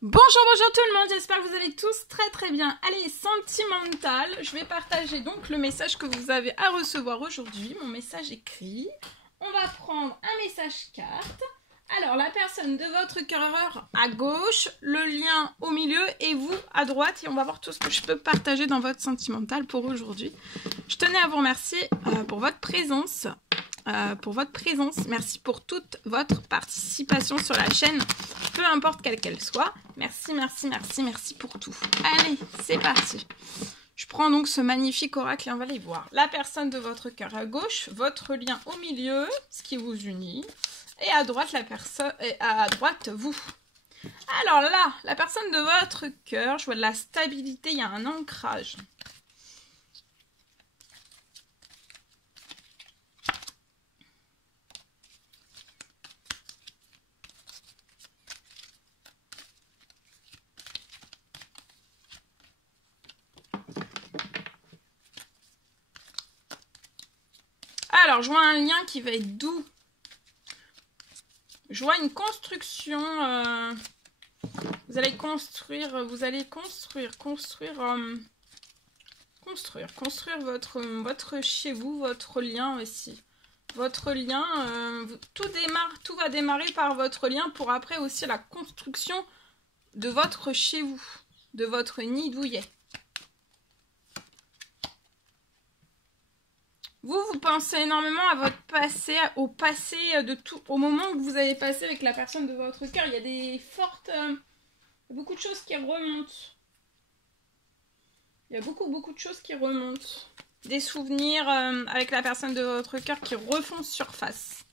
Bonjour tout le monde, j'espère que vous allez tous très bien. Allez, sentimental, je vais partager donc le message que vous avez à recevoir aujourd'hui, mon message écrit. On va prendre un message carte. Alors, la personne de votre cœur à gauche, le lien au milieu et vous à droite. Et on va voir tout ce que je peux partager dans votre sentimental pour aujourd'hui. Je tenais à vous remercier pour votre présence. Merci pour toute votre participation sur la chaîne, peu importe quelle qu'elle soit. Merci pour tout. Allez, c'est parti. Je prends donc ce magnifique oracle et on va aller voir. La personne de votre cœur à gauche, votre lien au milieu, ce qui vous unit, et à droite la personne, et à droite vous. Alors là, la personne de votre cœur, je vois de la stabilité, il y a un ancrage. Alors, je vois un lien qui va être doux. Je vois une construction. Vous allez construire votre chez vous, votre lien aussi. Votre lien, tout va démarrer par votre lien pour après aussi la construction de votre chez vous, de votre nid douillet. Vous pensez énormément à votre passé, au moment que vous avez passé avec la personne de votre cœur. Il y a des fortes, beaucoup de choses qui remontent. Il y a beaucoup de choses qui remontent. Des souvenirs avec la personne de votre cœur qui refont surface.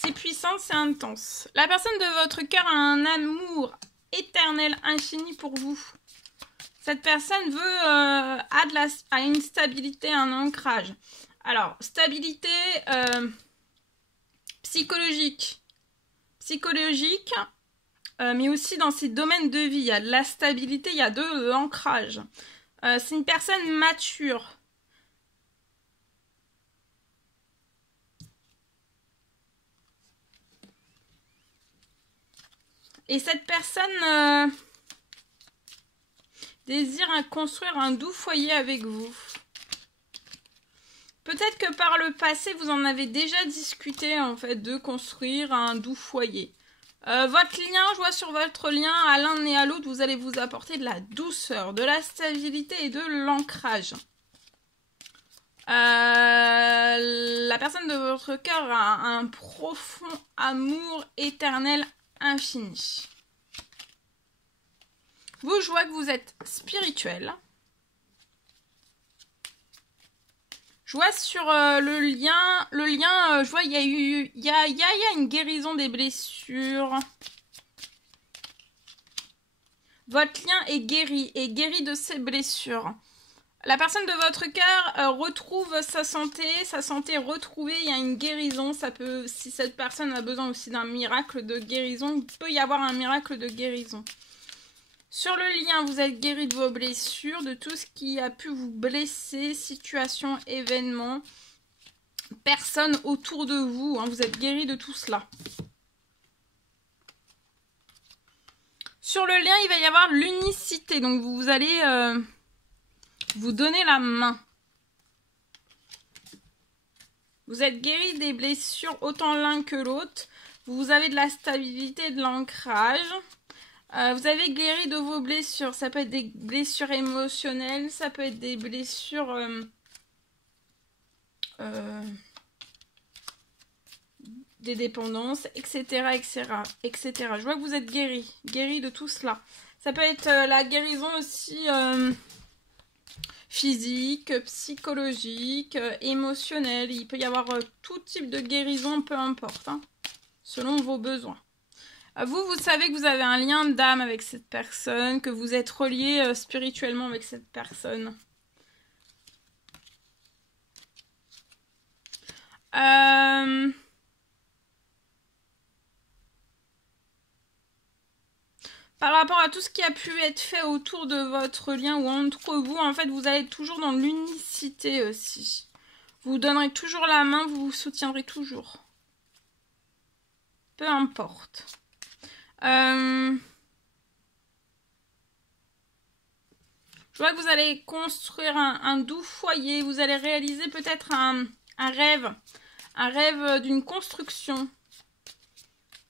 C'est puissant, c'est intense. La personne de votre cœur a un amour éternel, infini pour vous. Cette personne veut a une stabilité, un ancrage. Alors, stabilité psychologique, mais aussi dans ses domaines de vie. Il y a de la stabilité, il y a de l'ancrage. C'est une personne mature. Et cette personne désire construire un doux foyer avec vous. Peut-être que par le passé, vous en avez déjà discuté, en fait, de construire un doux foyer. Votre lien, je vois sur votre lien, à l'un et à l'autre, vous allez vous apporter de la douceur, de la stabilité et de l'ancrage. La personne de votre cœur a un profond amour éternel infini. Vous, je vois que vous êtes spirituel. Je vois sur le lien, je vois il y a une guérison des blessures. Votre lien est guéri de ses blessures. La personne de votre cœur retrouve sa santé retrouvée, il y a une guérison. Ça peut, si cette personne a besoin aussi d'un miracle de guérison, il peut y avoir un miracle de guérison. Sur le lien, vous êtes guéri de vos blessures, de tout ce qui a pu vous blesser, situation, événement, personne autour de vous. Hein, vous êtes guéri de tout cela. Sur le lien, il va y avoir l'unicité. Donc, vous allez vous donner la main. Vous êtes guéri des blessures autant l'un que l'autre. Vous avez de la stabilité et de l'ancrage. Vous avez guéri de vos blessures. Ça peut être des blessures émotionnelles, ça peut être des blessures des dépendances, etc. Je vois que vous êtes guéri de tout cela. Ça peut être la guérison aussi physique, psychologique, émotionnelle. Il peut y avoir tout type de guérison, peu importe, hein, selon vos besoins. Vous savez que vous avez un lien d'âme avec cette personne, que vous êtes relié spirituellement avec cette personne. Par rapport à tout ce qui a pu être fait autour de votre lien ou entre vous, en fait, vous allez être toujours dans l'unicité aussi. Vous vous donnerez toujours la main, vous vous soutiendrez toujours. Peu importe. Je vois que vous allez construire un doux foyer. Vous allez réaliser peut-être un rêve. Un rêve d'une construction.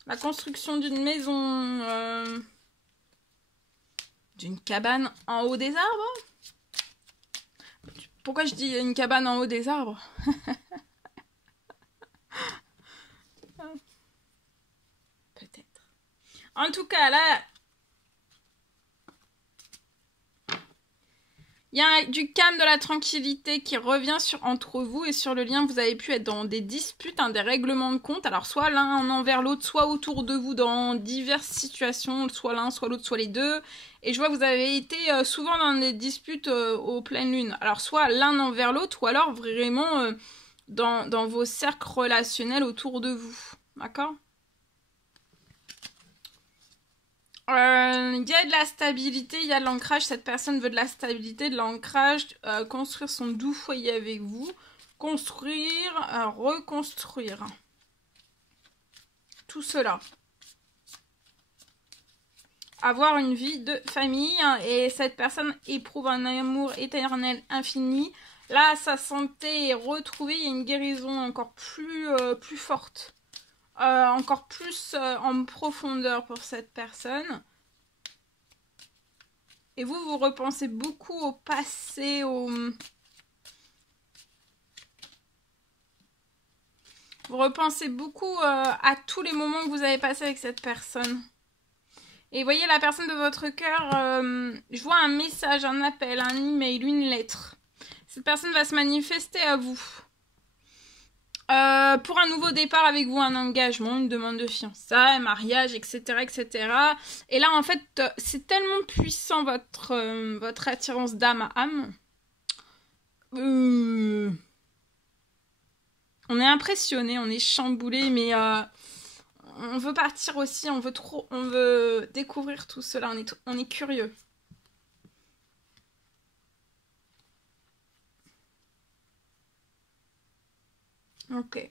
La construction d'une maison. D'une cabane en haut des arbres. Pourquoi je dis une cabane en haut des arbres? Peut-être. En tout cas, là... Il y a du calme, de la tranquillité qui revient entre vous et sur le lien. Vous avez pu être dans des disputes, des règlements de compte. Alors, soit l'un envers l'autre, soit autour de vous dans diverses situations, soit l'un, soit l'autre, soit les deux. Et je vois que vous avez été souvent dans des disputes aux pleines lunes. Alors, soit l'un envers l'autre, ou alors vraiment dans vos cercles relationnels autour de vous. D'accord ? Il y a de la stabilité, il y a de l'ancrage. Cette personne veut de la stabilité, de l'ancrage, construire son doux foyer avec vous, construire, reconstruire. Tout cela. Avoir une vie de famille, et cette personne éprouve un amour éternel infini. Là, sa santé est retrouvée, il y a une guérison encore plus forte. Encore plus en profondeur pour cette personne. Et vous repensez beaucoup au passé, Vous repensez beaucoup à tous les moments que vous avez passés avec cette personne. Et voyez, la personne de votre cœur, je vois un message, un appel, un email, une lettre. Cette personne va se manifester à vous. Pour un nouveau départ avec vous, un engagement, une demande de fiançailles, un mariage, etc., etc. Et là, en fait, c'est tellement puissant votre attirance d'âme à âme. On est impressionné, on est chamboulé, mais on veut partir aussi, on veut découvrir tout cela, on est curieux. Ok.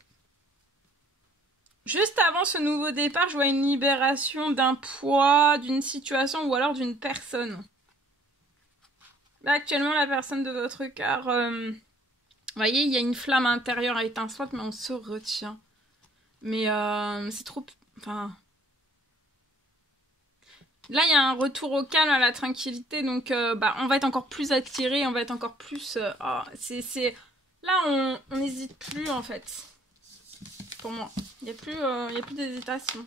Juste avant ce nouveau départ, je vois une libération d'un poids, d'une situation ou alors d'une personne. Là, actuellement, la personne de votre cœur, vous voyez, il y a une flamme intérieure étincelante, mais on se retient. Mais c'est trop... Enfin... Là, il y a un retour au calme, à la tranquillité, donc on va être encore plus attiré, on va être encore plus... Là, on n'hésite plus, en fait. Pour moi. Il n'y a plus d'hésitation.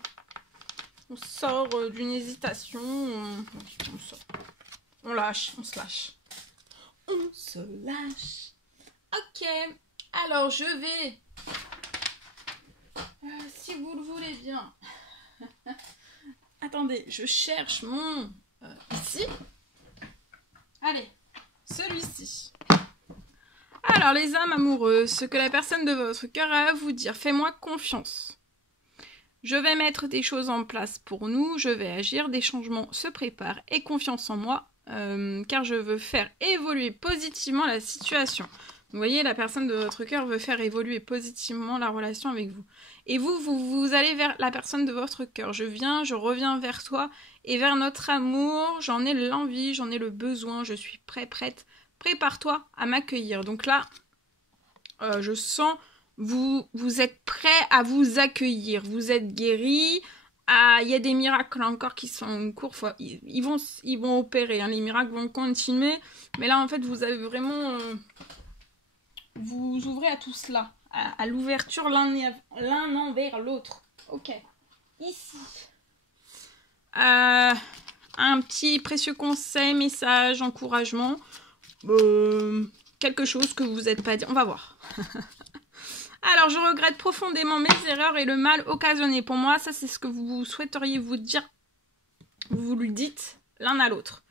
On sort d'une hésitation. On sort. On lâche, on se lâche. On se lâche. Ok. Alors, je vais... si vous le voulez bien... Attendez, je cherche mon... ici. Allez, celui-ci. Alors, les âmes amoureuses, ce que la personne de votre cœur a à vous dire, fais-moi confiance. Je vais mettre des choses en place pour nous, je vais agir, des changements se préparent, et confiance en moi, car je veux faire évoluer positivement la situation. Vous voyez, la personne de votre cœur veut faire évoluer positivement la relation avec vous. Et vous allez vers la personne de votre cœur. Je reviens vers toi et vers notre amour. J'en ai l'envie, j'en ai le besoin, je suis prête. Prépare-toi à m'accueillir. Donc là, je sens, vous êtes prêt à vous accueillir. Vous êtes guéri. Il y a des miracles encore qui sont en cours. Ils vont opérer. Les miracles vont continuer. Mais là, en fait, vous avez vraiment... vous ouvrez à tout cela. À l'ouverture l'un envers l'autre. Ok. Ici. Un petit précieux conseil, message, encouragement. Quelque chose que vous n'êtes pas dit. On va voir. Alors, je regrette profondément mes erreurs et le mal occasionné. Pour moi, ça, c'est ce que vous souhaiteriez vous dire. Vous lui dites l'un à l'autre.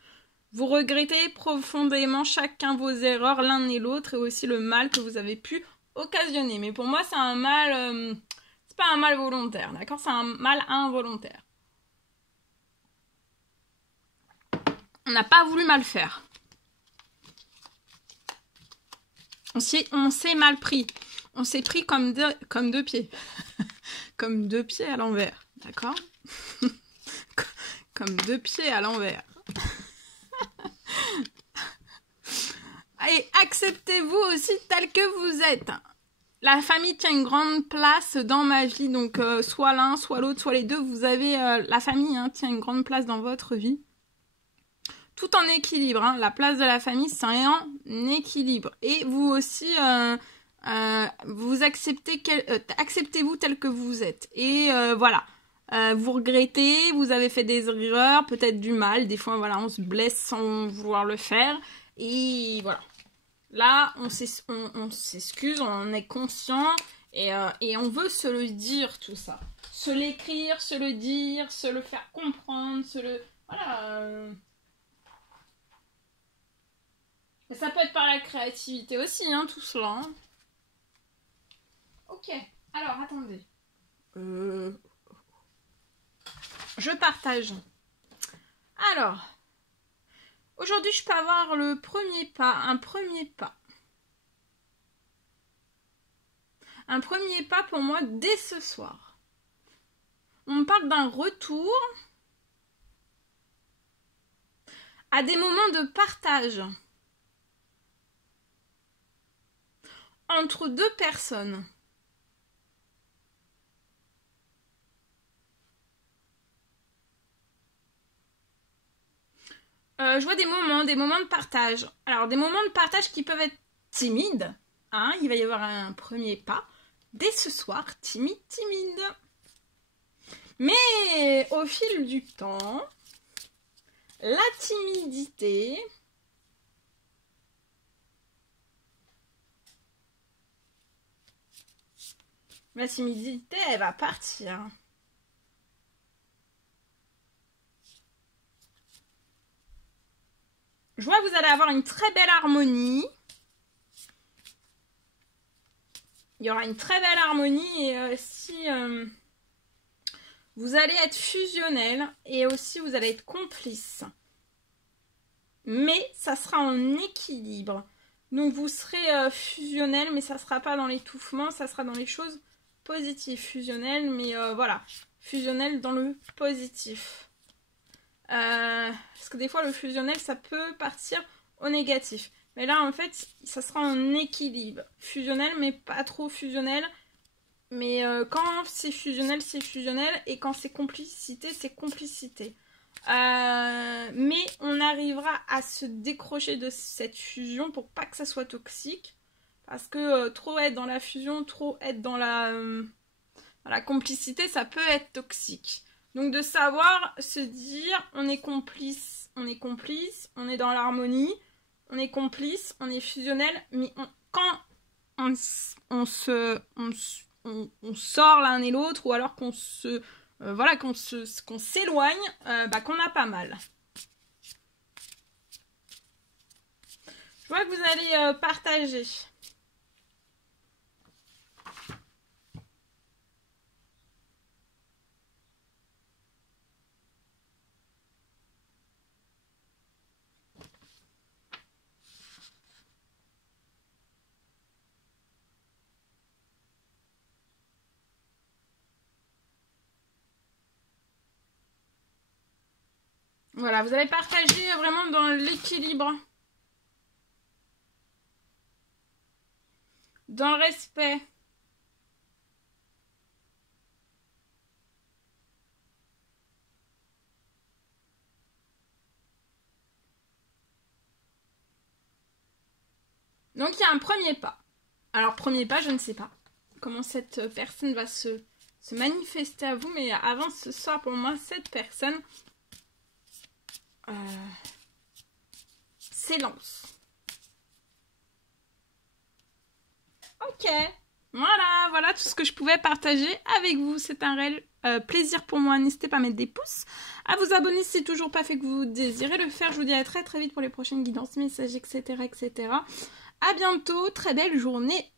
Vous regrettez profondément chacun vos erreurs, l'un et l'autre, et aussi le mal que vous avez pu occasionner. Mais pour moi, c'est un mal... c'est pas un mal volontaire, d'accord? C'est un mal involontaire. On n'a pas voulu mal faire. On s'est mal pris. On s'est pris comme deux pieds. Comme deux pieds à l'envers, d'accord? comme 2 pieds à l'envers. Et acceptez-vous aussi tel que vous êtes. La famille tient une grande place dans ma vie, donc soit l'un, soit l'autre, soit les deux. Vous avez la famille tient une grande place dans votre vie. Tout en équilibre. Hein. La place de la famille, c'est en équilibre. Et vous aussi, vous acceptez-vous tel que vous êtes. Et voilà. Vous regrettez, vous avez fait des erreurs, peut-être du mal. Des fois, voilà, on se blesse sans vouloir le faire. Et voilà. Là, on s'excuse, on est conscient et on veut se le dire, tout ça. Se l'écrire, se le dire, se le faire comprendre, voilà. Mais ça peut être par la créativité aussi, hein, tout cela. Hein. Ok, alors, attendez. Je partage. Alors... Aujourd'hui, je peux avoir le premier pas, un premier pas. Un premier pas pour moi dès ce soir. On me parle d'un retour à des moments de partage entre 2 personnes. Je vois des moments de partage. Alors, des moments de partage qui peuvent être timides. Hein, il va y avoir un premier pas. Dès ce soir, timide. Mais au fil du temps, la timidité elle va partir. Je vois que vous allez avoir une très belle harmonie. Il y aura une très belle harmonie et si vous allez être fusionnel et aussi vous allez être complice. Mais ça sera en équilibre. Donc vous serez fusionnel, mais ça ne sera pas dans l'étouffement, ça sera dans les choses positives. Fusionnel, mais voilà, fusionnel dans le positif. Parce que des fois le fusionnel ça peut partir au négatif, mais là en fait ça sera en équilibre, fusionnel mais pas trop fusionnel, mais quand c'est fusionnel et quand c'est complicité c'est complicité, mais on arrivera à se décrocher de cette fusion pour pas que ça soit toxique, parce que trop être dans la fusion, trop être dans la complicité ça peut être toxique. Donc de savoir se dire on est complice, on est dans l'harmonie, on est complice, on est fusionnel, mais quand on sort l'un et l'autre, ou alors qu'on s'éloigne, qu'on a pas mal. Je vois que vous allez partager. Voilà, vous allez partager vraiment dans l'équilibre. Dans le respect. Donc il y a un premier pas. Alors premier pas, je ne sais pas comment cette personne va se manifester à vous, mais avant ce soir pour moi, cette personne s'élance. Ok, voilà tout ce que je pouvais partager avec vous. C'est un réel plaisir pour moi. N'hésitez pas à mettre des pouces, à vous abonner si c'est toujours pas fait que vous désirez le faire. Je vous dis à très vite pour les prochaines guidances, messages, etc. À bientôt, très belle journée